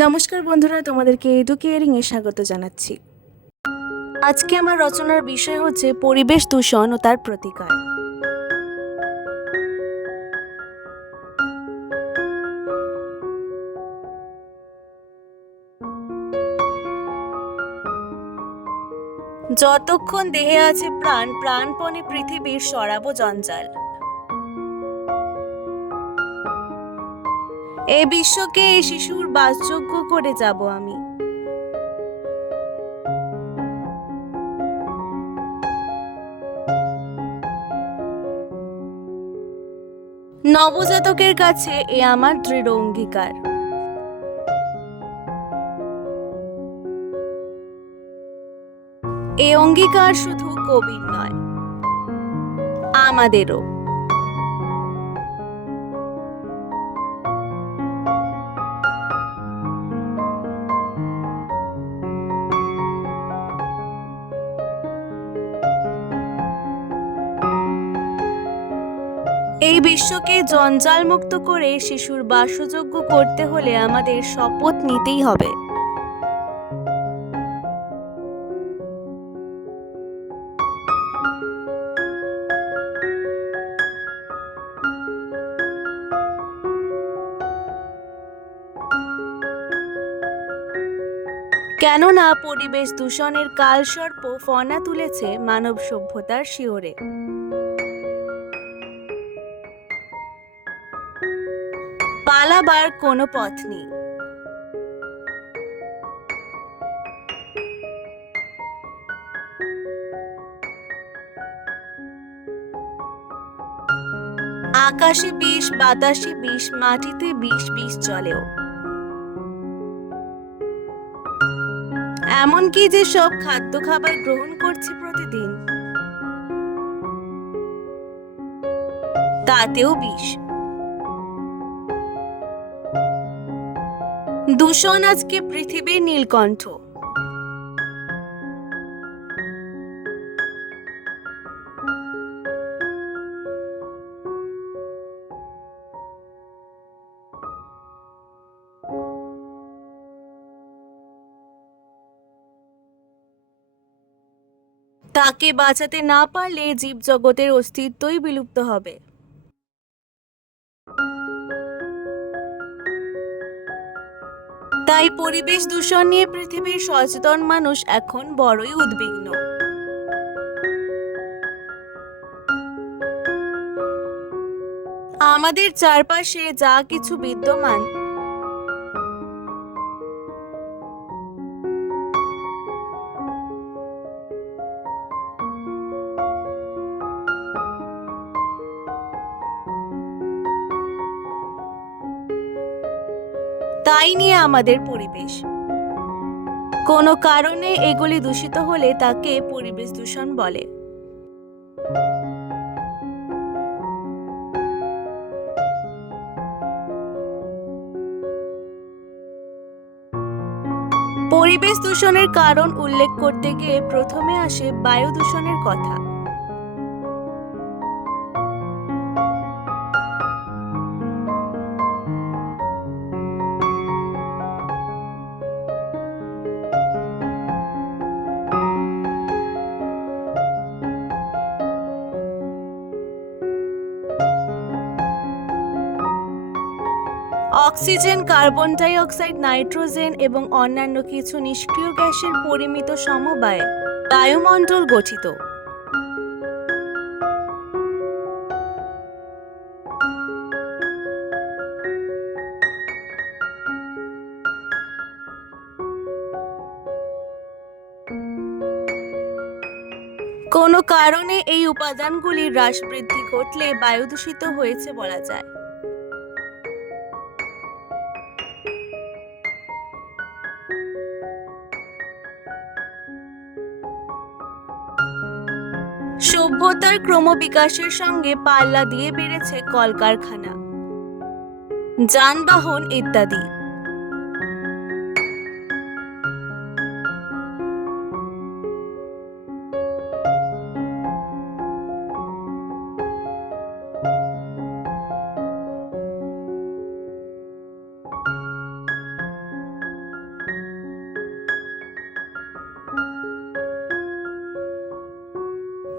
নমস্কার বন্ধুরা, তোমাদেরকে এডুকেয়ারিং এ স্বাগত জানাচ্ছি। আজকে আমার রচনার বিষয় হচ্ছে পরিবেশ দূষণ ও তার প্রতিকার। যতক্ষণ দেহে আছে প্রাণ, প্রাণপণে পৃথিবীর সরাবো জঞ্জাল। এ বিশ্বকে এই শিশুর বাসযোগ্য করে যাব আমি। নবজাতকের কাছে এ আমার দৃঢ় অঙ্গীকার। এ অঙ্গীকার শুধু কবির নয়, আমাদেরও। এই বিশ্বকে জঞ্জাল মুক্ত করে শিশুর বাসযোগ্য করতে হলে আমাদের শপথ নিতেই হবে। কেননা পরিবেশ দূষণের কালসর্প ফনা তুলেছে মানব সভ্যতার শিওরে পালাবার কোনো পথ নেই। আকাশে বিষ, বাতাসে বিষ, মাটিতে বিষ বিষ জলেও এমনকি যে সব খাদ্য খাবার গ্রহণ করছে প্রতিদিন, তাতেও বিষ। দূষণ আজকে পৃথিবীর নীলকণ্ঠ। তাকে বাঁচাতে না পারলে জীবজগতের অস্তিত্বই বিলুপ্ত হবে। তাই পরিবেশ দূষণ নিয়ে পৃথিবীর সচেতন মানুষ এখন বড়ই উদ্বিগ্ন। আমাদের চারপাশে যা কিছু বিদ্যমান তাই নিয়ে আমাদের পরিবেশ। কোনো কারণে এগুলি দূষিত হলে তাকে পরিবেশ দূষণ বলে। পরিবেশ দূষণের কারণ উল্লেখ করতে গিয়ে প্রথমে আসে বায়ু দূষণের কথা। Oxygen, carbon dioxide nitrogen এবং অন্যান্য কিছু নিষ্ক্রিয় গ্যাসের পরিমিত সমবায়ে বায়ুমণ্ডল গঠিত। কোনো কারণে এই উপাদানগুলির হ্রাস বৃদ্ধি ঘটলে বায়ু দূষিত হয়েছে বলা যায়। সভ্যতার ক্রমবিকাশের সঙ্গে পাল্লা দিয়ে বেড়েছে কলকারখানা যানবাহন ইত্যাদি।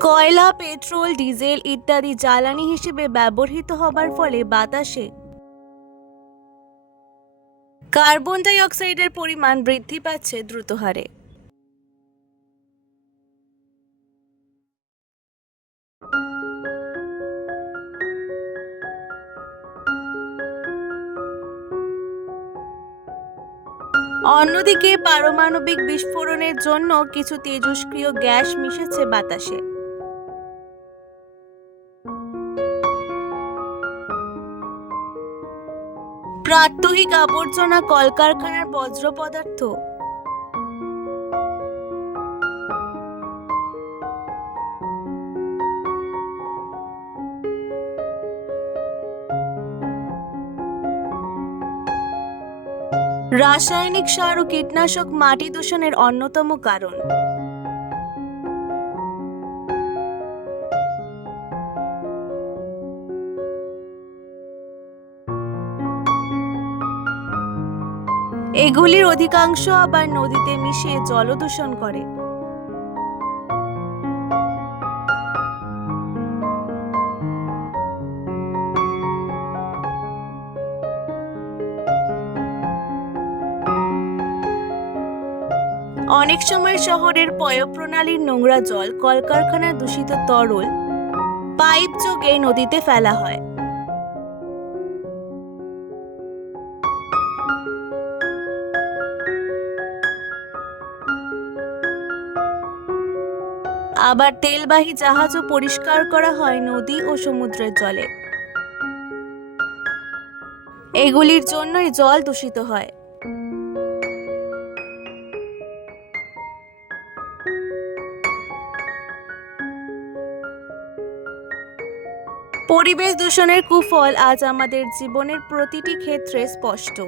কয়লা, পেট্রোল, ডিজেল ইত্যাদি জ্বালানি হিসেবে ব্যবহৃত হবার ফলে বাতাসে কার্বন ডাই অক্সাইডের পরিমাণ বৃদ্ধি পাচ্ছে দ্রুত হারে। অন্যদিকে পারমাণবিক বিস্ফোরণের জন্য কিছু তেজস্ক্রিয় গ্যাস মিশেছে বাতাসে। প্রাত্যহিক আবর্জনা কলকারখানার বজ্র পদার্থ। রাসায়নিক সার ও কীটনাশক মাটি দূষণের অন্যতম কারণ। এগুলির অধিকাংশ আবার নদীতে মিশে জলদূষণ করে। অনেক সময় শহরের পয়ঃপ্রণালীর নোংরা জল কলকারখানার দূষিত তরল পাইপ যোগে নদীতে ফেলা হয়। আবার তেলবাহী জাহাজও পরিষ্কার করা হয় নদী ও সমুদ্রের জলে। এগুলির জন্যই জল দূষিত হয়। পরিবেশ দূষণের কুফল আজ আমাদের জীবনের প্রতিটি ক্ষেত্রে স্পষ্ট।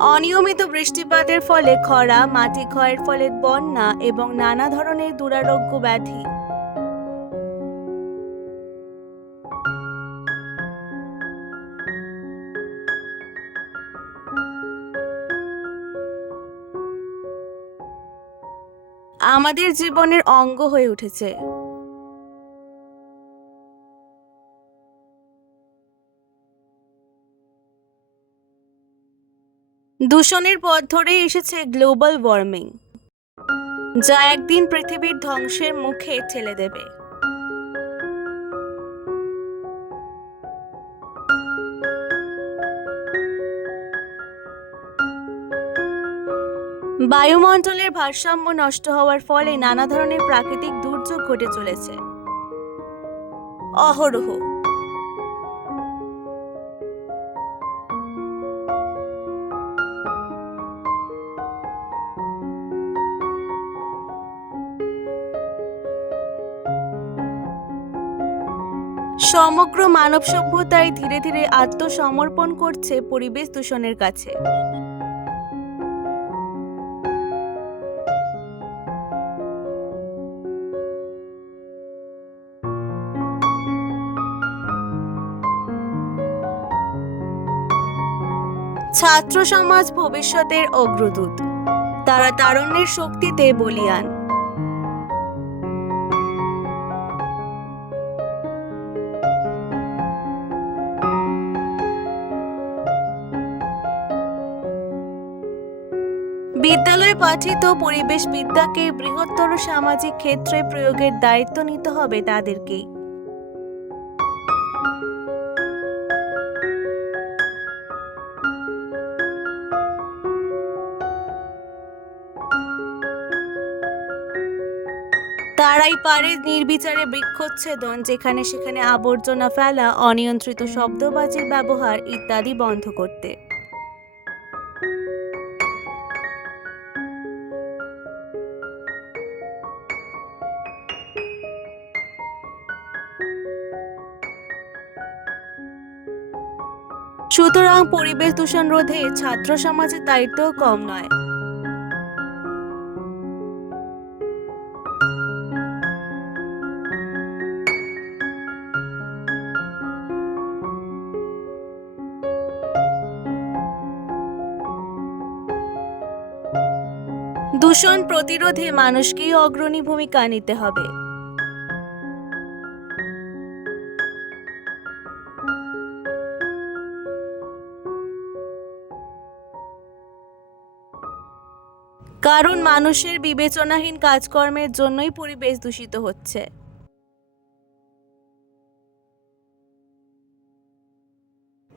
অনিয়মিত বৃষ্টিপাতের ফলে খরা, মাটি ক্ষয়ের ফলে বন্যা এবং নানা ধরনের দুরারোগ্য ব্যাধি। আমাদের জীবনের অঙ্গ হয়ে উঠেছে। দূষণের পথ ধরেই এসেছে গ্লোবাল ওয়ার্মিং, যা একদিন পৃথিবীর ধ্বংসের মুখে ঠেলে দেবে। বায়ুমণ্ডলের ভারসাম্য নষ্ট হওয়ার ফলে নানা ধরনের প্রাকৃতিক দুর্যোগ ঘটে চলেছে। অহরহ। সমগ্র মানব সভ্যতাই ধীরে ধীরে আত্মসমর্পণ করছে পরিবেশ দূষণের কাছে। ছাত্র সমাজ ভবিষ্যতের অগ্রদূত। তারা তারুণ্যের শক্তিতে বলিয়ান। বিদ্যালয়ে পাঠিত পরিবেশ বিদ্যাকে বৃহত্তর সামাজিক ক্ষেত্রে প্রয়োগের দায়িত্ব নিতে হবে তাদেরকেই তারাই পারে নির্বিচারে বৃক্ষচ্ছেদন যেখানে সেখানে আবর্জনা ফেলা, অনিয়ন্ত্রিত শব্দবাজির ব্যবহার ইত্যাদি বন্ধ করতে। সুতরাং পরিবেশ দূষণ রোধে ছাত্র সমাজের দায়িত্ব কম নয়। দূষণ প্রতিরোধে মানুষকেই অগ্রণী ভূমিকা নিতে হবে। কারণ মানুষের বিবেচনাহীন কাজকর্মের জন্যই পরিবেশ দূষিত হচ্ছে।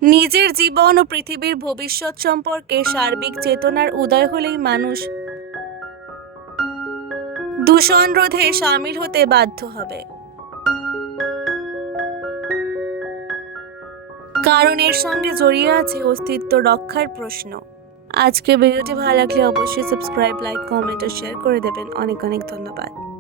নিজের জীবন ও পৃথিবীর ভবিষ্যৎ সম্পর্কে সার্বিক চেতনার উদয় হলেই মানুষ দূষণ রোধে সামিল হতে বাধ্য হবে। কারণ এর সঙ্গে জড়িয়ে আছে অস্তিত্ব রক্ষার প্রশ্ন। আজকে ভিডিওটি ভালো লাগলে অবশ্যই সাবস্ক্রাইব লাইক কমেন্ট ও শেয়ার করে দেবেন। অনেক অনেক ধন্যবাদ।